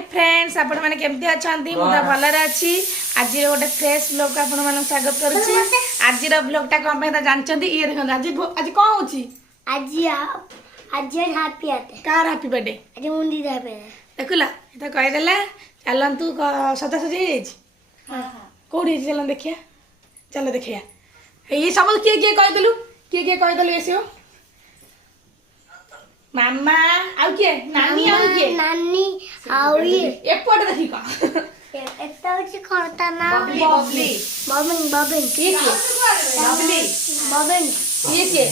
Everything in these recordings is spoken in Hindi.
हाय फ्रेंड्स आपण माने केमती अछंती मुदा भलरे अछि आज गोटे फ्रेश ब्लॉग का आपण माने स्वागत करूची आज रो ब्लॉग टा कोन पे जानचंती ये देखन आज आज कोन होची आज हैप्पी आते कार हैप्पी बर्थडे आज मुंडी जाबे देखला एता कहि देला चलन तू सदा सजी जाई हां कोडी चलन देखिया चलो देखिया ये सब के कहि देलु के कहि देलु एसियो मामा आउ के नानी आउ के नानी आउ ये एपट देखि का एता होची खरता ना बबली बबन ये के बबली बबन ये के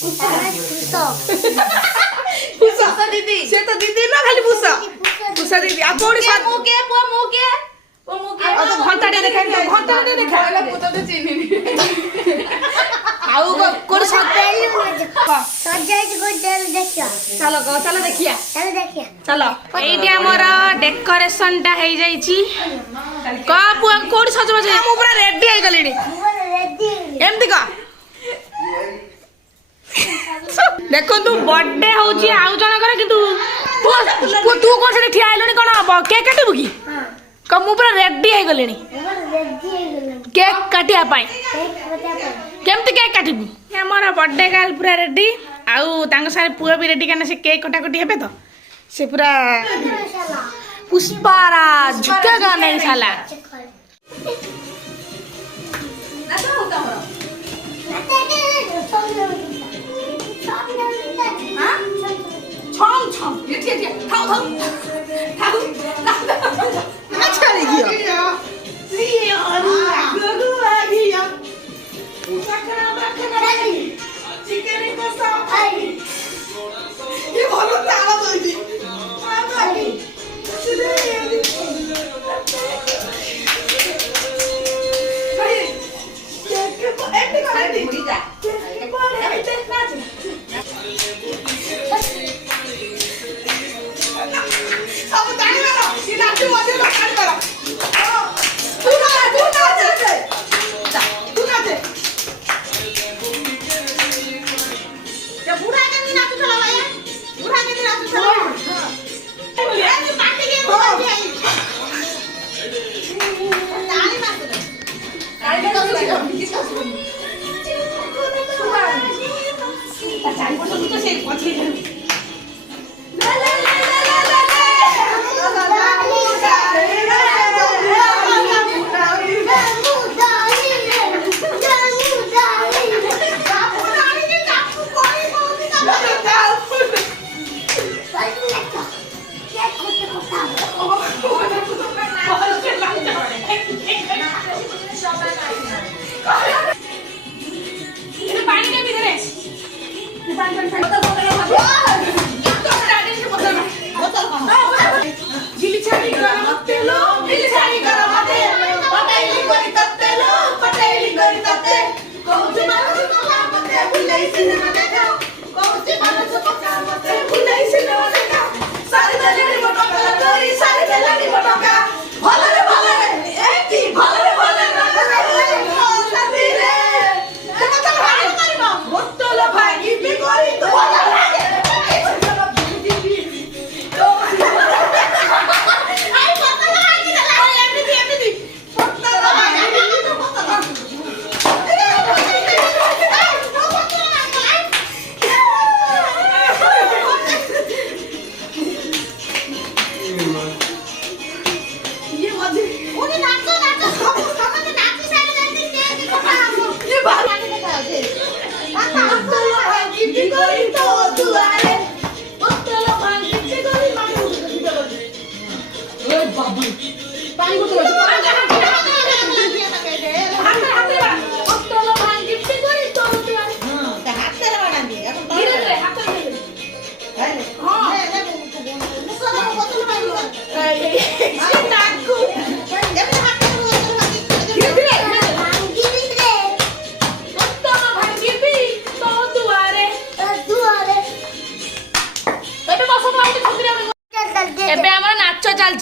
पुसा पुसा दीदी से तो दीदी ना खाली पुसा पुसा दीदी आ कोडी साथ मुके आ तो घंटा दे देखा वाला पुता तो चिन्हिनी आउ कोडी साथ सजाई को देल देखिया चलो देखिया चलो एठी हमर डेकोरेशन टा हे जाई छी का पुआ कोडी सजबा जाय हम पूरा रेडी हे गलेनी एमती का देखो तू बर्थडे होची आउ जण करे किंतु तू कोन से ठिया आइलोनी कोन केक काटिबु की हां कमु पूरा रेडी हे गलेनी केक काटिया पाई केमती केक काटिबु हमर बर्थडे गाल पूरा रेडी आउ तांग सारे पुआ भी रेडी करना से केक कटा कटी हेबे तो से पूरा पुष्पारा झुकेगा नहीं साला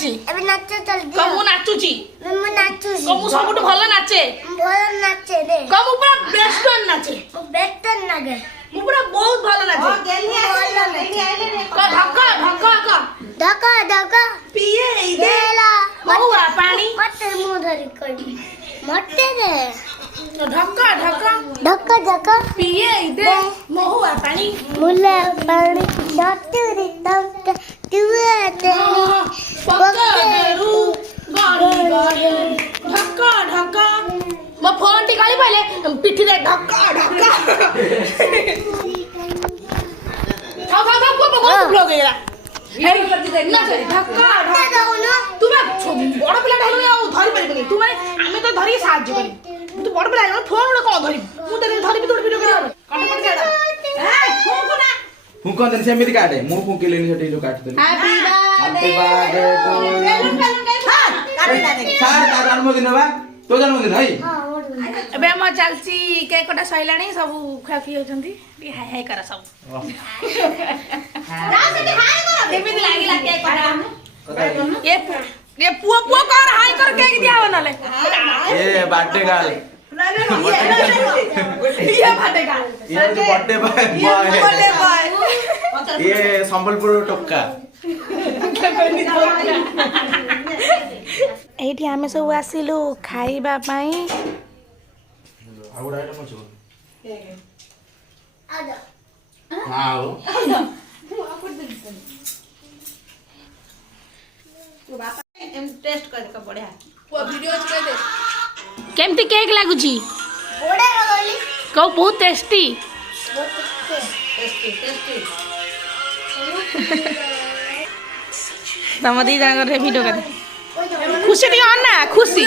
कमु नाचुची कमु सबुठ भल नाचे दे कमु पूरा बेस्टन नाचे बेटन नागे मु पूरा बहुत भल नाचे गेली आइले धक्का धक्का धक्का धक्का पिए धरी कोई मरते रे ढक्का ढक्का धक्का धक्का पिए दे महुआ पानी मुला पानी डॉक्टर डॉक्टर तुआते पक्केरू गाड़ी गाड़ी ढक्का ढक्का मैं फोन टिकाली पहले पिठी दे ढक्का ढक्का खाओ खाओ खाओ वो ब्लॉग है ना ढक्का ढक्का तू मैं बड़ पिला ढालू आ धरि परिबनी तू मैं आमे तो धरि साहाଯ୍य करी तू बड़ पिला फोन उडे कोन धरि मु तो धरि तोड़ वीडियो करी काट पड़ जाडा ए फूंकू ना फुंकन देन सेमिति काटे मु फुंकिलेनी छटे जो काट देली हैप्पी हैप्पी बर्थडे टू सार का जन्मदिन बा तो जन्मदिन है एबे हम चलची केक कटा सइलाणी सब खुआ खुई होचंती टी हाय हाय करा सब ना से हाय करो केमिति लागिला केक कटा ये पुआ पुआ कर हाय कर केक दिया बनले ए बर्थडे गर्ल ये बर्थडे का ये जो बर्थडे बॉय ये संबलपुर टोक्का एठी आमे सब आसिलु खाइबा पई आउडा आइटम छ आजा हां टेस्ट कर का बढ़िया वो वीडियोज कर दे केमती केक लागुची ओडे गली को बहुत टेस्टी तम दी जन वीडियो कर खुशी टी ना खुशी